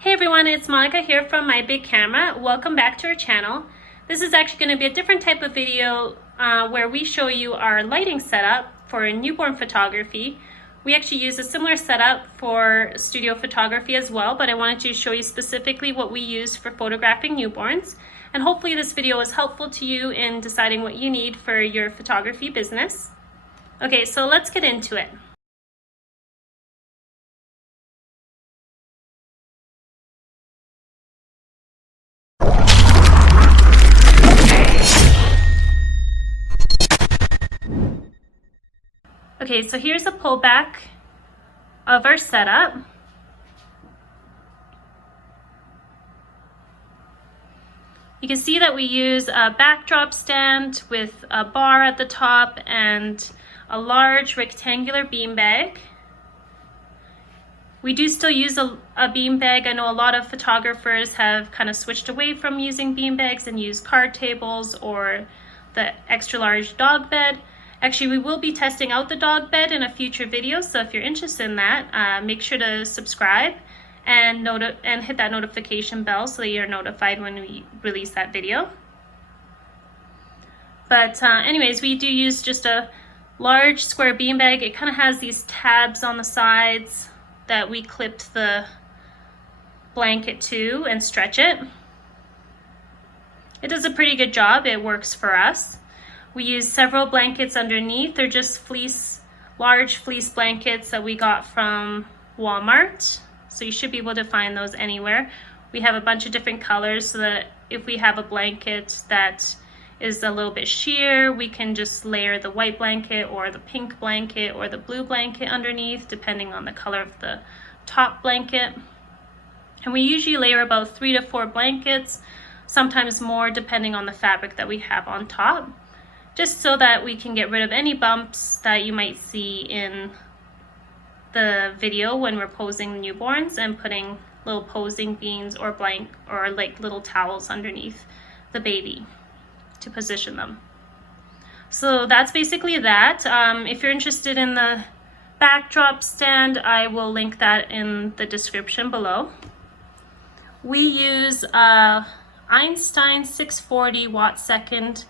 Hey everyone, it's Monica here from My Big Camera. Welcome back to our channel. This is actually going to be a different type of video where we show you our lighting setup for newborn photography. We actually use a similar setup for studio photography as well, but I wanted to show you specifically what we use for photographing newborns. And hopefully this video is helpful to you in deciding what you need for your photography business. Okay, so let's get into it. Okay, so here's a pullback of our setup. You can see that we use a backdrop stand with a bar at the top and a large rectangular beanbag. We do still use a beanbag. I know a lot of photographers have kind of switched away from using beanbags and use card tables or the extra large dog bed. Actually, we will be testing out the dog bed in a future video, so if you're interested in that, make sure to subscribe and hit that notification bell so that you're notified when we release that video. But anyways, we do use just a large square beanbag. It kind of has these tabs on the sides that we clipped the blanket to and stretch it. It does a pretty good job. It works for us. We use several blankets underneath. They're just large fleece blankets that we got from Walmart. So you should be able to find those anywhere. We have a bunch of different colors so that if we have a blanket that is a little bit sheer, we can just layer the white blanket or the pink blanket or the blue blanket underneath, depending on the color of the top blanket. And we usually layer about 3 to 4 blankets, sometimes more depending on the fabric that we have on top, just so that we can get rid of any bumps that you might see in the video when we're posing the newborns and putting little posing beans or like little towels underneath the baby to position them. So that's basically that. If you're interested in the backdrop stand, I will link that in the description below. We use Einstein 640 watt-second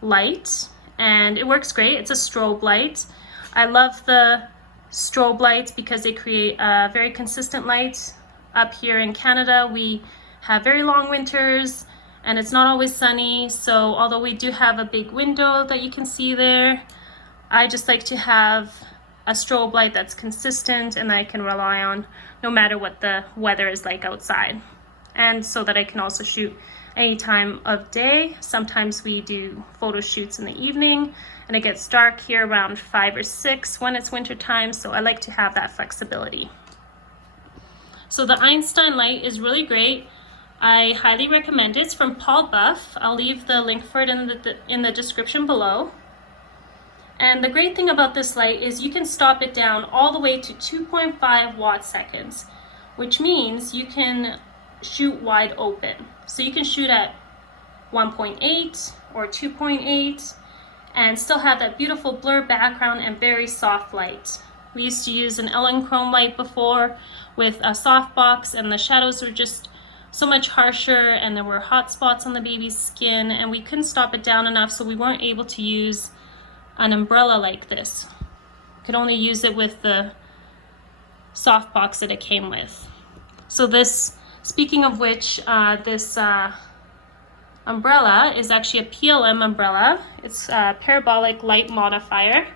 light, and it works great. It's a strobe light. I love the strobe lights because they create a very consistent light. Up here in Canada, we have very long winters and it's not always sunny, so although we do have a big window that you can see there, I just like to have a strobe light that's consistent and I can rely on no matter what the weather is like outside, and so that I can also shoot any time of day. Sometimes we do photo shoots in the evening and it gets dark here around 5 or 6 when it's winter time, so I like to have that flexibility. So the Einstein light is really great. I highly recommend it. It's from Paul Buff. I'll leave the link for it in the description below. And the great thing about this light is you can stop it down all the way to 2.5 watt-seconds, which means you can shoot wide open. So you can shoot at 1.8 or 2.8 and still have that beautiful blur background and very soft light. We used to use an Elechrome light before with a softbox, and the shadows were just so much harsher and there were hot spots on the baby's skin and we couldn't stop it down enough, so we weren't able to use an umbrella like this. We could only use it with the softbox that it came with. So this, speaking of which, this umbrella is actually a PLM umbrella. It's a parabolic light modifier.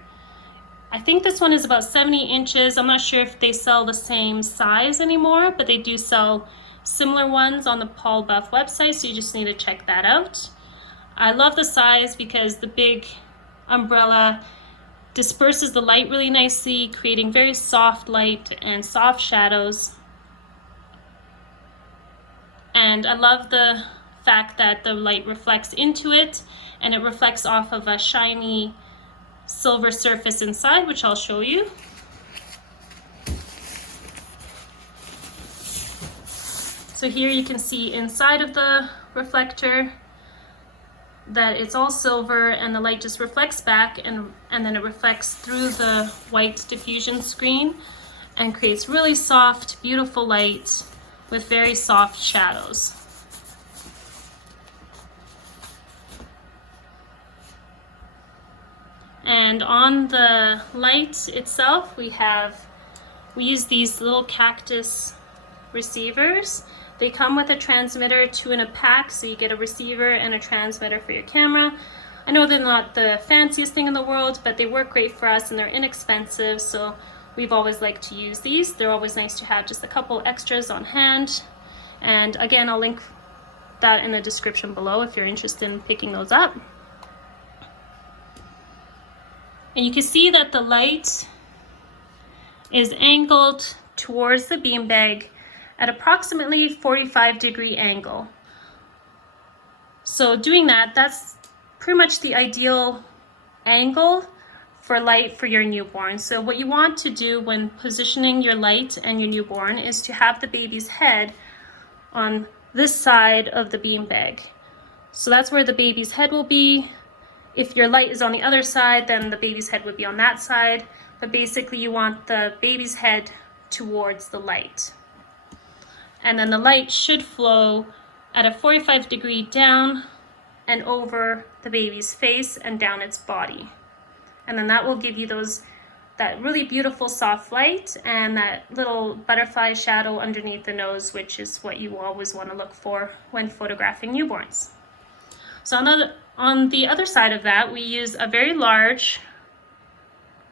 I think this one is about 70 inches. I'm not sure if they sell the same size anymore, but they do sell similar ones on the Paul Buff website, so you just need to check that out. I love the size because the big umbrella disperses the light really nicely, creating very soft light and soft shadows. And I love the fact that the light reflects into it and it reflects off of a shiny silver surface inside, which I'll show you. So here you can see inside of the reflector that it's all silver and the light just reflects back and then it reflects through the white diffusion screen and creates really soft, beautiful light with very soft shadows. And on the light itself, we use these little cactus receivers. They come with a transmitter, 2 in a pack, so you get a receiver and a transmitter for your camera. I know they're not the fanciest thing in the world, but they work great for us and they're inexpensive, so we've always liked to use these. They're always nice to have just a couple extras on hand. And again, I'll link that in the description below if you're interested in picking those up. And you can see that the light is angled towards the beanbag at approximately 45-degree angle. So doing that, that's pretty much the ideal angle for light for your newborn. So what you want to do when positioning your light and your newborn is to have the baby's head on this side of the beanbag. So that's where the baby's head will be. If your light is on the other side, then the baby's head would be on that side. But basically you want the baby's head towards the light. And then the light should flow at a 45-degree down and over the baby's face and down its body. And then that will give you that really beautiful soft light and that little butterfly shadow underneath the nose, which is what you always want to look for when photographing newborns. So on the other side of that, we use a very large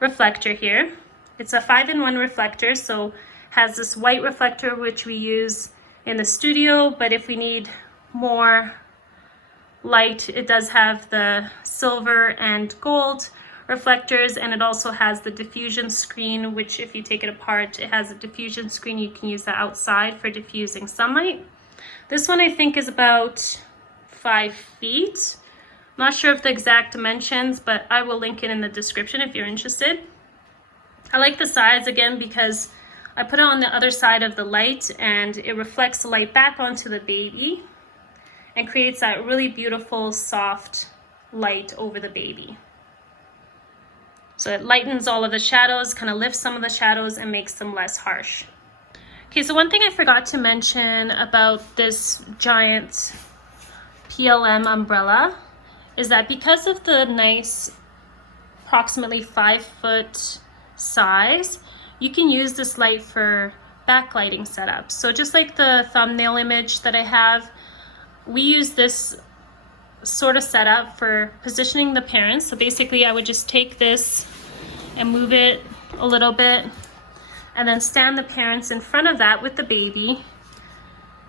reflector here. It's a 5-in-1 reflector, so has this white reflector which we use in the studio, but if we need more light, it does have the silver and gold reflectors, and it also has the diffusion screen, which if you take it apart, it has a diffusion screen. You can use that outside for diffusing sunlight. This one I think is about 5 feet. I'm not sure of the exact dimensions, but I will link it in the description if you're interested. I like the size again because I put it on the other side of the light and it reflects the light back onto the baby and creates that really beautiful soft light over the baby. So it lightens all of the shadows, kind of lifts some of the shadows and makes them less harsh. Okay, so one thing I forgot to mention about this giant PLM umbrella is that because of the nice approximately 5-foot size, you can use this light for backlighting setups. So just like the thumbnail image that I have, we use this sort of setup for positioning the parents. So basically I would just take this and move it a little bit and then stand the parents in front of that with the baby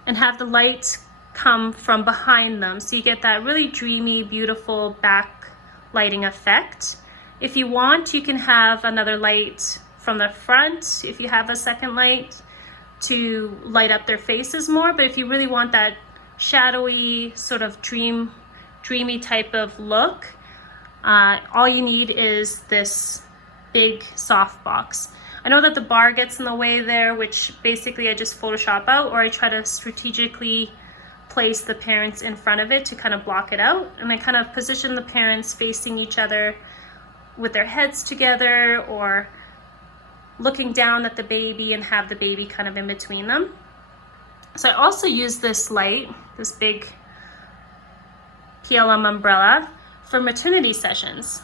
and have the light come from behind them. So you get that really dreamy, beautiful backlighting effect. If you want, you can have another light from the front if you have a second light to light up their faces more, but if you really want that shadowy sort of dreamy type of look, all you need is this big soft box. I know that the bar gets in the way there, which basically I just Photoshop out, or I try to strategically place the parents in front of it to kind of block it out, and I kind of position the parents facing each other with their heads together or looking down at the baby and have the baby kind of in between them. So I also use this light, this big PLM umbrella, for maternity sessions.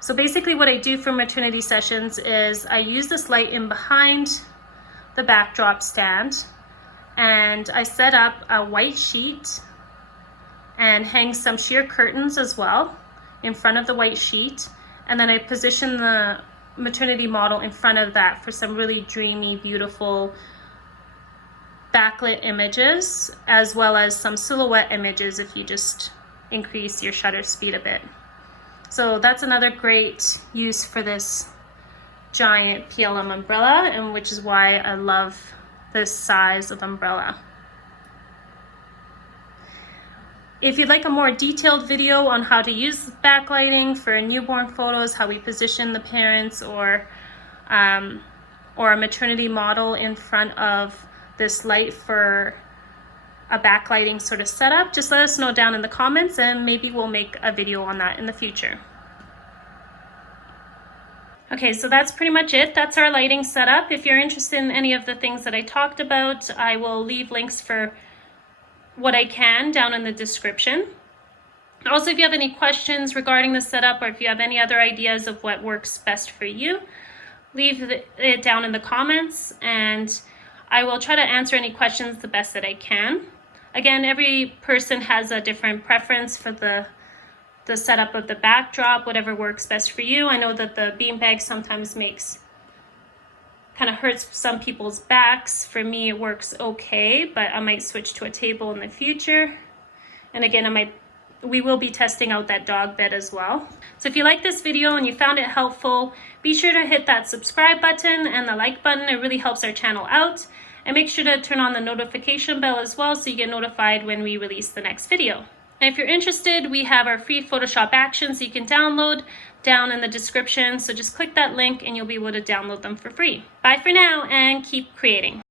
So basically what I do for maternity sessions is I use this light in behind the backdrop stand, and I set up a white sheet and hang some sheer curtains as well in front of the white sheet, and then I position the maternity model in front of that for some really dreamy, beautiful backlit images, as well as some silhouette images if you just increase your shutter speed a bit. So that's another great use for this giant PLM umbrella, and which is why I love this size of umbrella. If you'd like a more detailed video on how to use backlighting for newborn photos, how we position the parents or a maternity model in front of this light for a backlighting sort of setup, just let us know down in the comments and maybe we'll make a video on that in the future. Okay, so that's pretty much it. That's our lighting setup. If you're interested in any of the things that I talked about, I will leave links for what I can down in the description. Also, if you have any questions regarding the setup, or if you have any other ideas of what works best for you, leave it down in the comments and I will try to answer any questions the best that I can. Again, every person has a different preference for the setup of the backdrop, whatever works best for you. I know that the beanbag sometimes kind of hurts some people's backs. For me, it works okay, but I might switch to a table in the future. And again, we will be testing out that dog bed as well. So if you like this video and you found it helpful, be sure to hit that subscribe button and the like button. It really helps our channel out. And make sure to turn on the notification bell as well so you get notified when we release the next video. And if you're interested, we have our free Photoshop actions you can download down in the description. So just click that link and you'll be able to download them for free. Bye for now and keep creating.